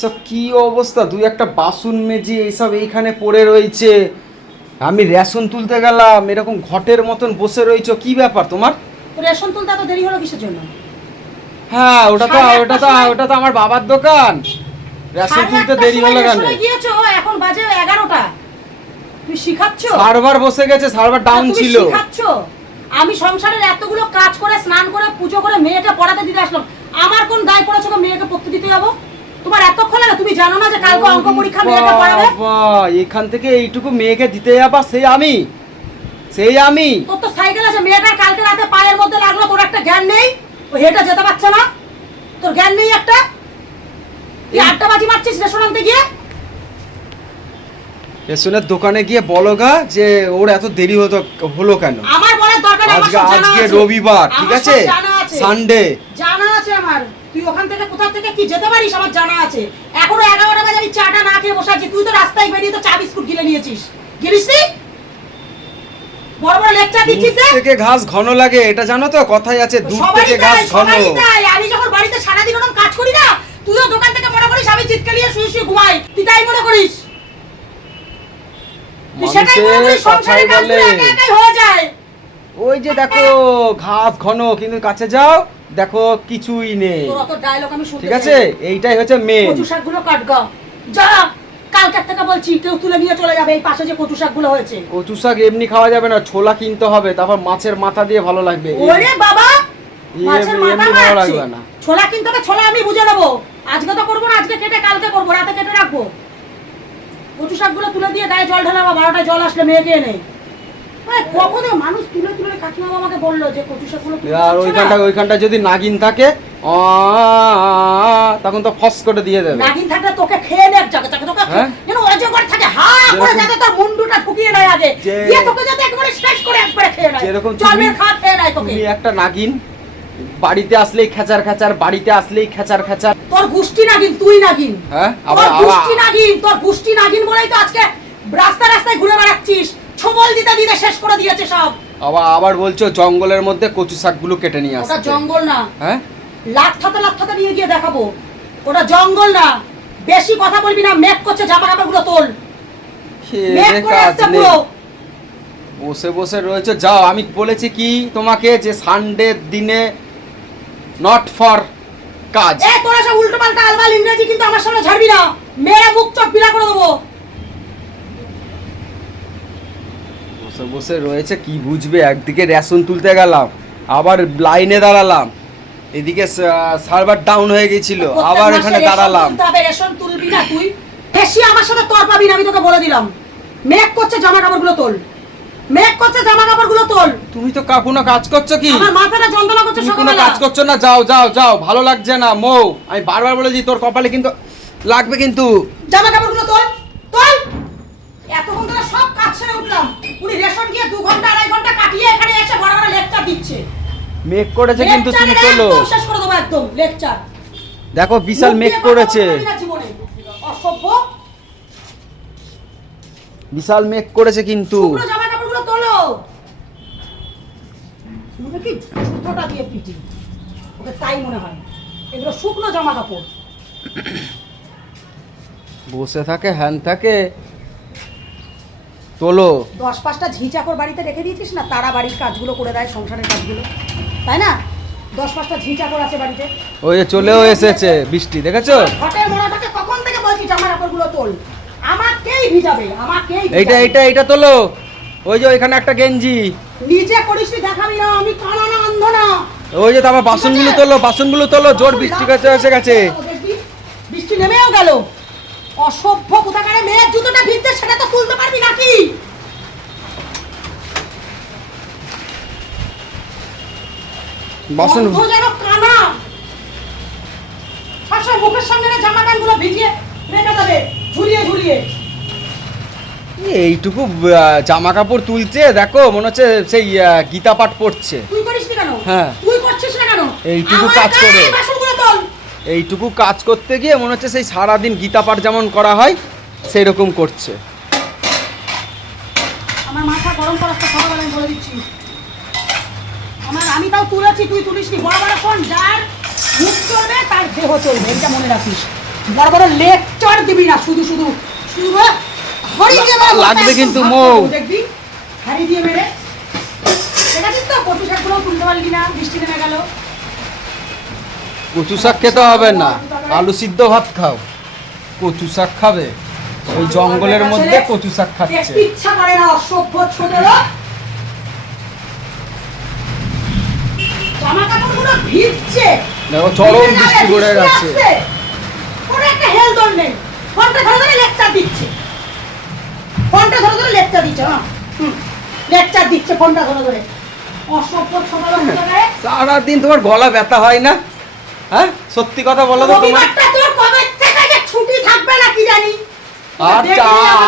সব কি অবস্থা? দুই একটা বাসন মেজি এইসব এইখানে পড়ে রয়েছে। আমি রেশন তুলতে গেলাম এরকম ঘটের মতন বসে রয়েছো কি ব্যাপার তোমার? রেশন তুলতে এত দেরি হলো কিসের জন্য? হ্যাঁ ওটা তো ওটা তো ওটা তো আমার বাবার দোকান। রেশন তুলতে দেরি হলো কেন? গিয়েছো এখন বাজে এগারোটা। তুই শিখাচ্ছ? সার্ভার বসে গেছে সার্ভার ডাউন তুমি ছিল। শিখাচ্ছ? আমি সংসারের এতগুলো কাজ করে স্নান করে পুজো করে মেয়েকে পড়াতে দিতে আসলাম। আমার কোন দায় পড়েছে মেয়েকে পড়তে দিতে যাব? তোমার এতক্ষণ লাগে তুমি জানো না যে কালকে অঙ্ক পরীক্ষা মেয়েকে পড়াবে? এখান থেকে এইটুকু মেয়েকে দিতে যাবা সেই আমি। সেই আমি। তোর তো সাইকেল আছে মেয়েটার কালকে রাতে পায়ের মধ্যে লাগল তোর একটা জ্ঞান নেই? ও হেঁটে যেতে পারছে না। তোর জ্ঞান নেই একটা? তুই আটটা বাজি মারছিস আনতে গিয়ে? রেশনের দোকানে গিয়ে বলো গা যে ওর এত দেরি হতো হলো কেন? আমার বলার দরকার আজকে আজকে রবিবার ঠিক আছে? আছে। সানডে জানা আছে আমার। তুই ওখান থেকে কোথা থেকে কি যেতে পারিস আমার জানা আছে। এখনও এগারোটা বাজে আমি চাটা না খেয়ে বসে আছি। তুই তো রাস্তায় বেরিয়ে তো চা বিস্কুট গিলে নিয়েছিস। গিলিস নি? বড় বড় লেকচার দিচ্ছিস থেকে ঘাস ঘন লাগে এটা জানো তো? কথাই আছে দূর থেকে ঘাস ঘন। আমি যখন বাড়িতে সারাদিন ওরকম কাজ করি না তুইও দোকান থেকে মনে করিস আমি চিৎকার শুয়ে শুয়ে ঘুমাই। তুই তাই মনে করিস? সেটাই মনে হয়ে যায়। ওই যে দেখো ঘাস ঘন কিন্তু কাছে যাও। দেখো কিছুই নেই। তোর অত ডায়লগ আমি শুনতে ঠিক আছে? এইটাই হচ্ছে মেন কচু শাকগুলো কাট গা। যা কালকের থেকে বলছি কেউ তুলে নিয়ে চলে যাবে এই পাশে যে কচু শাকগুলো হয়েছে। কচু শাক এমনি খাওয়া যাবে না ছোলা কিনতে হবে তারপর মাছের মাথা দিয়ে ভালো লাগবে। ওরে বাবা মাছের মাথা ভালো লাগবে না। ছোলা কিনতে হবে ছোলা আমি বুঝে নেব। আজকে তো করব না আজকে কেটে কালকে করব রাতে কেটে রাখব। কচু শাকগুলো তুলে দিয়ে গায়ে জল ঢালাবো বারোটায় জল আসলে মেয়েকে এনে। কখনো মানুষ তুলে তুলে কাকিমা আমাকে বলল যে কচু শাকগুলো আর ওইখানটা ওইখানটা যদি নাগিন থাকে তখন তো ফস করে দিয়ে দেবে। নাগিন থাকলে তোকে খেয়ে জায়গা তোকে হ্যাঁ? যেন অজগর থাকে হা করে যাতে তোর মুন্ডুটা নেয় আগে। দিয়ে তোকে যাতে একবারে করে একবারে খেয়ে নেয়। যেরকম জলের খা খেয়ে নেয় তোকে। তুমি একটা নাগিন বাড়িতে আসলেই খেচার খেচার বাড়িতে আসলেই খেচার খেচার। তোর গুষ্টি নাগিন তুই নাগিন। হ্যাঁ? তোর গুষ্টি নাগিন তোর গুষ্টি নাগিন বলেই তো আজকে রাস্তা রাস্তায় ঘুরে বেড়াচ্ছিস। ছবল দিতে দিতে শেষ করে দিয়েছে সব। আবার আবার বলছো জঙ্গলের মধ্যে কচু শাকগুলো কেটে নিয়ে ওটা আসছে। জঙ্গল না। হ্যাঁ? লাথাতে লাথাতে নিয়ে গিয়ে দেখাবো। ওটা জঙ্গল না। বেশি কথা বলবি না মেক করছে জামা কাপড়গুলো তোল মেক করে আসছে পুরো। বসে বসে রয়েছে। যাও আমি বলেছি কি তোমাকে যে সানডে দিনে নট ফর কাজ। এ তোরা সব উল্টো পাল্টা আলবাল ইংরেজি কিন্তু আমার সামনে ঝাড়বি না। মেয়েরা মুখ চোখ বিলা করে দেবো। বসে বসে রয়েছে কি বুঝবে? একদিকে রেশন তুলতে গেলাম আবার লাইনে দাঁড়ালাম। এদিকে সার্ভার ডাউন হয়ে গেছিল আবার এখানে দাঁড়ালাম। রেশন তুলবি না তুই। বেশি আমার সাথে তোর পাবি না আমি তোকে বলে দিলাম। মেক করছে জামা কাপড়গুলো তোল। মেক করছে জামা কাপড়গুলো তোল। তুমি তো কোনো কাজ করছ কি? আমার মাথাটা যন্ত্রণা করছে তুমি কোনো কাজ করছ না? যাও যাও যাও ভালো লাগছে না মৌ। আমি বারবার বলেছি তোর কপালে কিন্তু লাগবে কিন্তু। জামা কাপড়গুলো তোল তোল। এতক্ষণ ধরে সব কাজ ছেড়ে উঠলাম। উনি রেশন গিয়ে দু ঘণ্টা আড়াই ঘণ্টা কাটিয়ে এখানে এসে বড় বড় লেকচার দিচ্ছে। মেক করেছে কিন্তু তুমি একদম শেষ করে দেবো একদম লেকচার দেখো বিশাল মেক করেছে। অসভ্য। বিশাল মেক করেছে কিন্তু। জামা কাপড়গুলো তোলো। কি? জুতোটা দিয়ে পিটি ওকে তাই মনে হয়। এগুলো শুকনো জামা কাপড় বসে থাকে হ্যান থাকে। তোলো। দশ পাঁচটা ঝি চাকর বাড়িতে রেখে দিয়েছিস না? তারা বাড়ির কাজগুলো করে দেয় সংসারের কাজগুলো। তাই না? দশ পাঁচটা ঝি চাকর আছে বাড়িতে। ওই যে চলেও এসেছে বৃষ্টি দেখেছ? ঘটের মোড়াটাকে কখন থেকে বলছি জামা কাপড়গুলো তোল? আমাকেই ভিজাবে আমাকেই। এইটা এইটা এইটা তোলো। ওই যে ওইখানে একটা গেঞ্জি। নিজে করিস দেখাবি না আমি কানা না অন্ধ না। ওই যে তারপর বাসনগুলো তোলো বাসনগুলো তোলো জোর বৃষ্টি কাছে এসে গেছে। বৃষ্টি নেমেও গেল। অসভ্য কোথাকারে মেয়ের জুতোটা ভিজছে সেটা তো তুলতে পারবি নাকি? বাসন যেন কানা। সবসময় মুখের সামনে না জামা ভিজিয়ে রেখে দেবে ঝুলিয়ে ঝুলিয়ে। এইটুকু জামা কাপড় তুলছে দেখো মনে হচ্ছে সেই গীতা পাঠ পড়ছে। তুই করিস নি কেন? হ্যাঁ। তুই করছিস না কেন? এইটুকু কাজ করে। এইটুকু কাজ করতে গিয়ে মনে হচ্ছে সেই সারাদিন গীতা পাঠ যেমন করা হয় সেই রকম করছে। আমার মাথা গরম করার তো সকালবেলা আমি বলে দিচ্ছি। আমার আমি তাও তুলেছি তুই তুলিস নি বড় বড় ফোন যার মুখ চলবে তার দেহ চলবে এটা মনে রাখিস। বড় বড় লেকচার দিবি না শুধু শুধু শুধু হরি দিয়ে মেরে লাগবে কিন্তু মৌ। দেখবি। হাড়ি দিয়ে মেরে। আছে তো কচু শাকগুলো তুলতে পারলি না বৃষ্টি নেমে গেল। কচু শাক খেতে হবে না। আলু সিদ্ধ ভাত খাও। কচু শাক খাবে। ওই জঙ্গলের মধ্যে কচু শাক খাচ্ছে। দেখতে ইচ্ছা করে না অসভ্য ছোট লোক। জামা কাপড়গুলো ভিজছে। দেখো চরম বৃষ্টি পড়ে গেছে আসছে। একটা হেলদোল নেই। ফোনটা ধরে ধরে লেকচার দিচ্ছে। ফোনটা ধরে ধরে লেকচার দিচ্ছে হ্যাঁ। লেকচার দিচ্ছে ফোনটা ধরে ধরে। অসভ্য ছোট লোক সারাদিন তোমার গলা ব্যথা হয় না? হ্যাঁ? সত্যি কথা বলো তো তোমার। তোর কবে থেকে যে ছুটি থাকবে না কি জানি? আর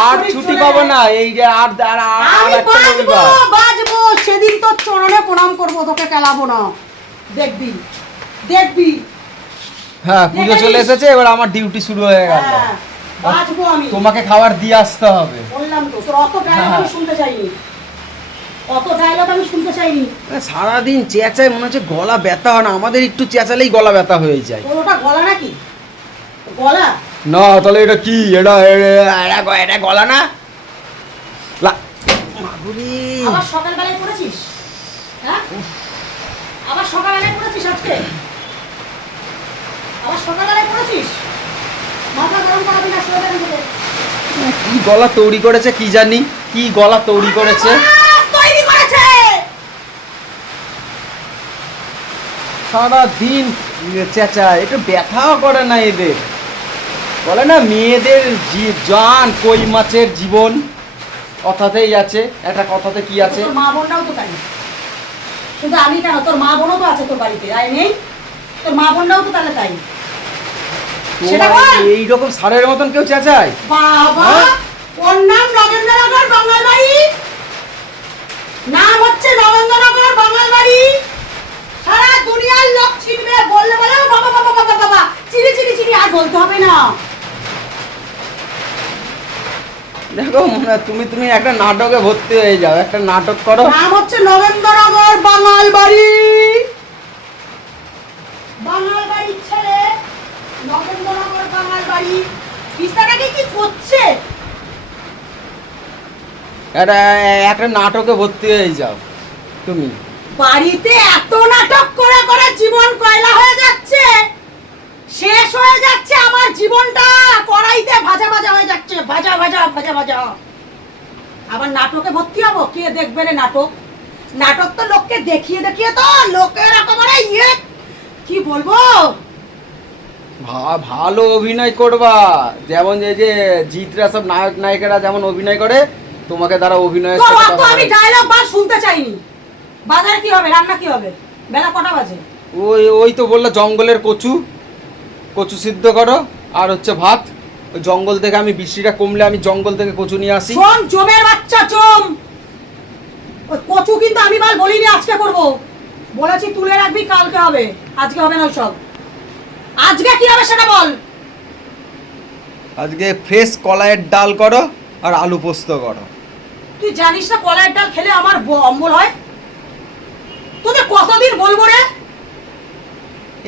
আর ছুটি পাবো না এই যে আর আর আর- একটা বাজবো রবিবার। বাজবো সেদিন তোর চরণে প্রণাম করব তোকে কেলাবো না। দেখবি দেখবি। হ্যাঁ পুজো চলে এসেছে এবার আমার ডিউটি শুরু হয়ে গেল। হ্যাঁ, বাজবো আমি। তোমাকে খাবার দিয়ে আসতে হবে। বললাম তো তোর অত ডায়লগ হ্যাঁ। শুনতে চাইনি। অত ডায়লগ আমি শুনতে চাইনি। সারাদিন চেঁচায় মনে হচ্ছে গলা ব্যথা হয় না আমাদের একটু চেঁচালেই গলা ব্যথা হয়ে যায়। ওটা গলা নাকি? গলা? না তাহলে এটা কি? এটা এটা- এটা গলা না? মাধুরী। আবার সকালবেলায় পড়েছিস হ্যাঁ? আবার সকালবেলায় পড়েছিস আজকে? আবার সকালবেলায় পড়েছিস মাথা গরম করাবি না কি গলা তৈরি করেছে কি জানি? কি গলা তৈরি করেছে আহ, তৈরি করেছে সারা দিন চেঁচায় একটু ব্যথাও করে না এদের। বলে না মেয়েদের জান কই মাছের জীবন? কথাতেই আছে একটা কথাতে কি আছে? মা বোনরাও তো তাই। শুধু আমি কেন? তোর মা বোনও তো আছে তোর বাড়িতে তাই নেই? তোর মা বোনরাও তো তাহলে তাই। এইরকম সারের মতন কেউ চেঁচায়? বাবা হ্যাঁ? ওর নাম নগেন্দ্রনগর বাঙালবাড়ি। নাম হচ্ছে নগেন্দ্রনগর বাঙালবাড়ি। সারা লোক বললে বলে বাবা বাবা বাবা বাবা। আর বলতে হবে না। দেখো মনে তুমি তুমি একটা নাটকে ভর্তি হয়ে যাও একটা নাটক করো। নাম হচ্ছে নগেন্দ্রনগর বাঙালবাড়ি বাঙালবাড়ির ছেলে। নগেন্দ্রনগর বাঙালবাড়ি বিস্তারটাকে কি করছে? একটা একটা নাটকে ভর্তি হয়ে যাও তুমি। বাড়িতে এত নাটক করে করে জীবন কয়লা হয়ে যাচ্ছে শেষ হয়ে যাচ্ছে আমার জীবনটা কড়াইতে ভাজা ভাজা হয়ে যাচ্ছে ভাজা ভাজা ভাজা ভাজা। আবার নাটকে ভর্তি হব? কে দেখবে রে নাটক? নাটক তো লোককে দেখিয়ে দেখিয়ে তো লোকের একেবারে ইয়ে কি বলব? ভালো অভিনয় করবা। যেমন এই যে জিতরা সব নায়ক নায়িকারা যেমন অভিনয় করে তোমাকে দ্বারা অভিনয় তোর অত আমি ডায়লগ বার শুনতে চাইনি। বাজারে কি হবে? রান্না কি হবে? বেলা কটা বাজে? ওই ওই তো বলল জঙ্গলের কচু। কচু সিদ্ধ করো। আর হচ্ছে ভাত। ওই জঙ্গল থেকে আমি বৃষ্টিটা কমলে আমি জঙ্গল থেকে কচু নিয়ে আসি। শোন জমের বাচ্চা জম ওই কচু কিন্তু আমি মাল বলিনি আজকে করব। বলেছি তুলে রাখবি কালকে হবে। আজকে হবে না সব। আজকে কি হবে সেটা বল। আজকে ফ্রেশ কলাইয়ের ডাল করো আর আলু পোস্ত করো। তুই জানিস না কলাইয়ের ডাল খেলে আমার অম্বল হয়? তোদের কতদিন বলব রে?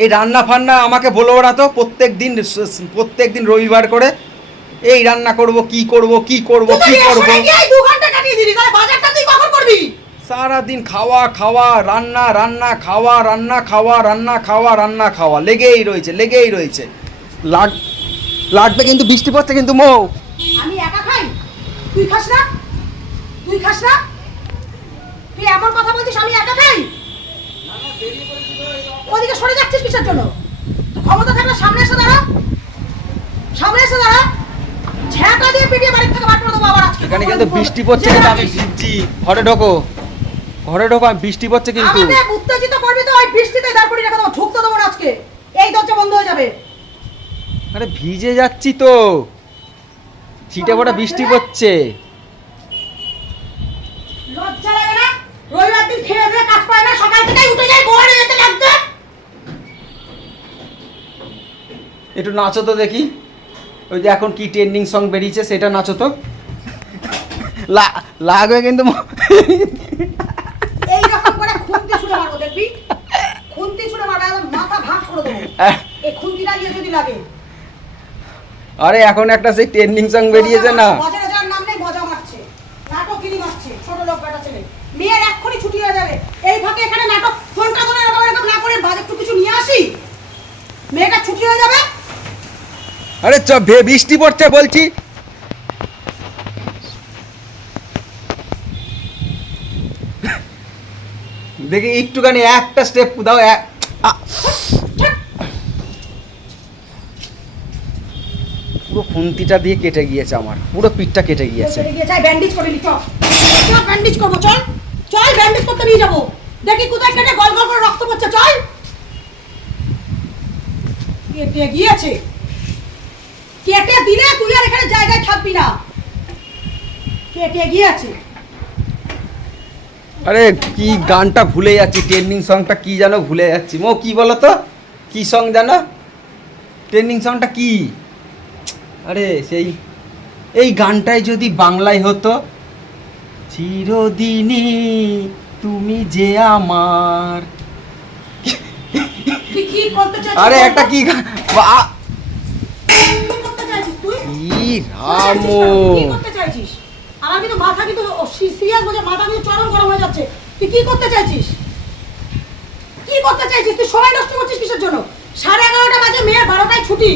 এই রান্না ফান্না আমাকে বলো না তো প্রত্যেক দিন প্রত্যেক দিন রবিবার করে। এই রান্না করব কি করব কি করব কি করব? দু ঘণ্টা কাটিয়ে দিলি তাহলে বাজারটা তুই কখন করবি? সারাদিন খাওয়া খাওয়া রান্না রান্না খাওয়া রান্না খাওয়া রান্না খাওয়া রান্না খাওয়া লেগেই রয়েছে লেগেই রয়েছে। লাগ লাগবে কিন্তু বৃষ্টি পড়ছে কিন্তু মৌ। আমি একা খাই? তুই খাস না? তুই খাস না? তুই এমন কথা বলছিস আমি একা খাই? ওদিকে সরে যাচ্ছিস কিসের জন্য? ক্ষমতা থাকলে সামনে এসে দাঁড়া। সামনে এসে দাঁড়া। ঝ্যাঁটা দিয়ে পিটিয়ে বাড়ির থেকে বার করে দেবো আবার আজকে। এখানে কিন্তু বৃষ্টি পড়ছে কিন্তু আমি ভিজছি। ঘরে ঢোকো। ঘরে ঢোকো আমি বৃষ্টি পড়ছে কিন্তু। আমাকে উত্তেজিত করবি তো ওই বৃষ্টিতে দাঁড় করিয়ে রেখে দেবো ঢুকতে দেবো না আজকে। এই দরজা বন্ধ হয়ে যাবে। আরে ভিজে যাচ্ছি তো। ছিটে ফোটা বৃষ্টি পড়ছে। লজ্জা লাগে না? রবিবার দিন খেয়ে দিয়ে কাজ পায় না সকাল থেকেই উঠে যায় বড় যেতে একটু নাচো তো দেখি। ওই যে এখন কি ট্রেন্ডিং সং বেরিয়েছে সেটা নাচো তো। লাগবে কিন্তু আরে এখন একটা সেই ট্রেন্ডিং সং বেরিয়েছে না। মেয়ের এক্ষুনি ছুটি হয়ে যাবে। এই ফাঁকে এখানে নাটক ফোনটা করে এরকম এরকম না করে বাজার কিছু নিয়ে আসি। মেয়েটা ছুটি হয়ে যাবে আরে চ বৃষ্টি পড়ছে বলছি। দেখি একটুখানি একটা স্টেপ দাও, এক পুরো খুন্তিটা দিয়ে কেটে গিয়েছে আমার, পুরো পিঠটা কেটে গিয়েছে। ব্যান্ডেজ করে নি চল ব্যান্ডেজ করব, চল। চল ব্যান্ডেজ করতে নিয়ে যাব। দেখি কোথায় কেটে গল গল করে রক্ত পড়ছে, চল। কেটে গিয়েছে। কেটে দিলে তুই আর এখানে জায়গায় থাকবি না। কেটে গিয়েছে। আরে কি গানটা ভুলে যাচ্ছি ট্রেন্ডিং সংটা কি জানো ভুলে যাচ্ছি। মো কি বলো তো? কি সং জানো? ট্রেন্ডিং সংটা কি? আরে সেই এই গানটাই যদি বাংলায় হতো চিরদিনই তুমি যে আমার। আরে একটা কি করতে চাইছিস তুই কি রামো কি করতে চাইছিস? আমার কিন্তু মাথা কিন্তু সিরিয়াস বলে মাথা কিন্তু চরম গরম হয়ে যাচ্ছে। তুই কি করতে চাইছিস? কি করতে চাইছিস? তুই সময় নষ্ট করছিস কিসের জন্য? সাড়ে এগারোটা বাজে মেয়ের বারোটায় ছুটি।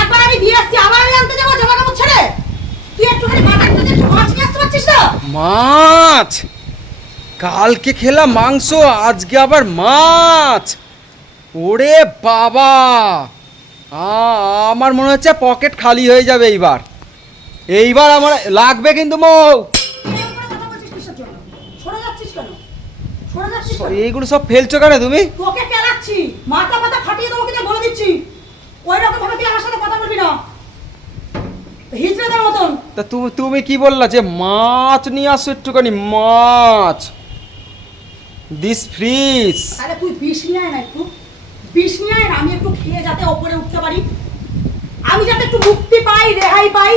একবার আমি দিয়ে আসছি আবার আমি আনতে যাব জামা কাপড় ছেড়ে? তুই একটুখানি বাটার কাছে একটু মাছ নিয়ে আসতে পারছিস না? মাছ! কালকে খেলাম মাংস আজকে আবার মাছ। ওরে বাবা! আমার মনে হচ্ছে পকেট খালি হয়ে যাবে এইবার। এইবার আমার লাগবে কিন্তু মৌ। কেন কেন এইগুলো সব ফেলছো কেন তুমি? তোকে কেলাচ্ছি। মাথা মাথা ফাটিয়ে দেবো কিন্তু বলে দিচ্ছি। ওই রকম ভাবে তুই আমার সাথে কথা বলবি না। হিজড়েদের মতন। তা তুমি তুমি কি বললা যে মাছ নিয়ে আসো একটুখানি? মাছ। দিস ফ্রিজ তাহলে তুই বিষ নিয়ে আয় না একটু। বিষ নিয়ে আয় আমি একটু খেয়ে যাতে ওপরে উঠতে পারি। আমি যাতে একটু মুক্তি পাই রেহাই পাই।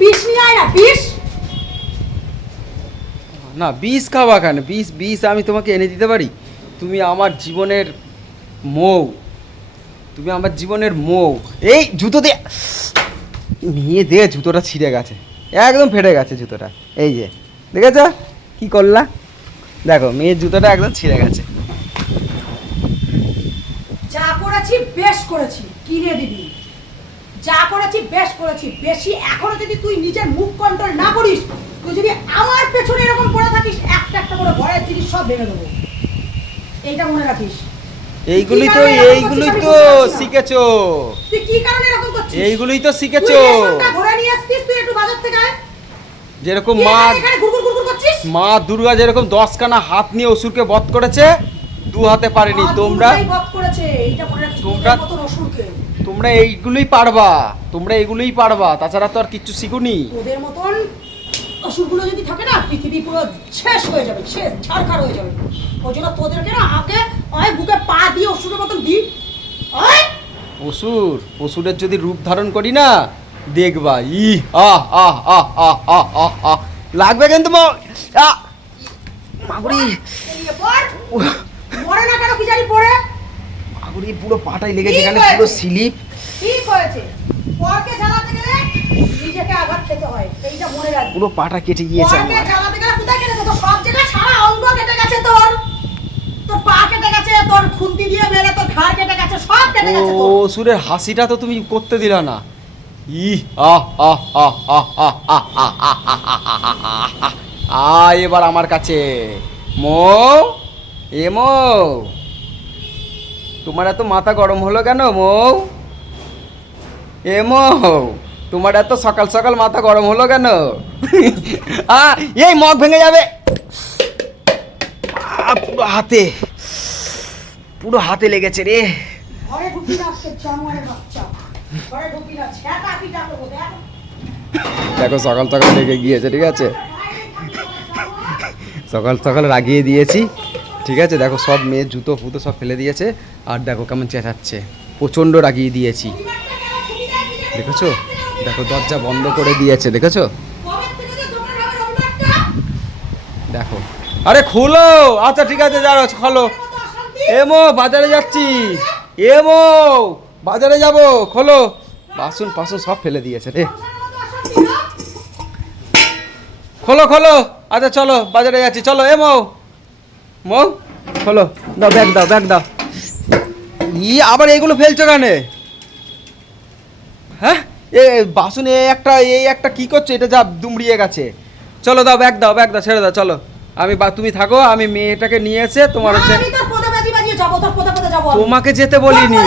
বিষ নিয়ে আয় না বিষ। না বিষ খাওয়া কেন? বিষ বিষ আমি তোমাকে এনে দিতে পারি? তুমি আমার জীবনের মৌ। তুমি আমার জীবনের মৌ। এই জুতো দিয়ে নিয়ে দে জুতোটা ছিঁড়ে গেছে। একদম ফেটে গেছে জুতোটা। এই যে দেখেছ? কি করলা? দেখো মেয়ের জুতোটা একদম ছিঁড়ে গেছে। যা করেছি বেশ করেছি। কিনে দিবি। যা করেছি বেশ করেছি। বেশি এখনও যদি তুই নিজের মুখ কন্ট্রোল না করিস তুই যদি আমার পেছনে এরকম পড়ে থাকিস একটা একটা করে ঘরের জিনিস সব ভেঙে দেবো। এইটা মনে রাখিস। এইগুলোই তো এইগুলোই তো। শিখেছো। তুই কি কারণে এরকম করছিস? এইগুলোই তো শিখেছো। ঘরে নিয়ে আসছিস তুই একটু বাজার থেকে? আয় যেরকম মা মা দুর্গা যেরকম দশখানা হাত নিয়ে অসুরকে বধ করেছে দু হাতে পারেনি তোমরা বধ করেছে এইটা রাখিস তোমরা- তোমরা এইগুলোই পারবা তোমরা এইগুলোই পারবা তাছাড়া তো আর কিচ্ছু শিখুনি। তোদের মতন অসুরগুলো যদি থাকে না পৃথিবী পুরো শেষ হয়ে যাবে শেষ ছাড়খাড় হয়ে যাবে। ওই জন্য তোদেরকে না আগে হয় বুকে পা দিয়ে অসুরের মতন দি। হয় অসুর অসুরের যদি রূপ ধারণ করি না দেখবা ই আহ আহ আহ আহ আহ আহ আহ। লাগবে কিন্তু! মাগুরি। মরে না কেন কি জানি পড়ে? মাগুরি পুরো পাটাই লেগেছে এখানে পুরো স্লিপ। পুরো পাটা কেটে গিয়েছে সুরের হাসিটা তো তুমি করতে দিলা না ই আহ আ এবার আমার কাছে মো এ মো তোমার এত মাথা গরম হলো কেন মৌ এ মৌ তোমার এত সকাল সকাল মাথা গরম হলো কেন? এই মগ ভেঙে যাবে। পুরো হাতে পুরো হাতে লেগেছে রে। দেখো সকাল সকাল লেগে গিয়েছে ঠিক আছে? সকাল সকাল রাগিয়ে দিয়েছি ঠিক আছে? দেখো সব মেয়ে জুতো ফুতো সব ফেলে দিয়েছে। আর দেখো কেমন চেঁচাচ্ছে। প্রচণ্ড রাগিয়ে দিয়েছি। দেখেছ? দেখো, দরজা বন্ধ করে দিয়েছে, দেখেছ? দেখো। আরে, খোলো! আচ্ছা ঠিক আছে, যাও, খোলো। এমো, বাজারে যাচ্ছি। এমো, বাজারে যাব, খোলো। বাসন পাসন সব ফেলে দিয়েছে রে। খোলো খোলো। আচ্ছা চলো, বাজারে যাচ্ছি। চলো, এমো। মৌ, খোলো। দাও ব্যাগ দাও ব্যাগ দাও। ই, আবার এগুলো ফেলছো কেন? হ্যাঁ? এ বাসন এ একটা এই একটা কি করছে? এটা যা দুমড়িয়ে গেছে। চলো দাও ব্যাগ দাও ব্যাগ দাও ছেড়ে দাও চলো। আমি বা তুমি থাকো আমি মেয়েটাকে নিয়ে এসে তোমার হচ্ছে। তোমাকে যেতে বলিনি।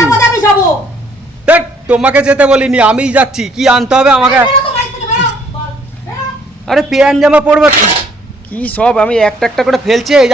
ধ্যাৎ, তোমাকে যেতে বলিনি আমিই যাচ্ছি কি আনতে হবে আমাকে। আরে পেয়ান জামা পরবে? কি সব আমি একটা একটা করে ফেলছি এই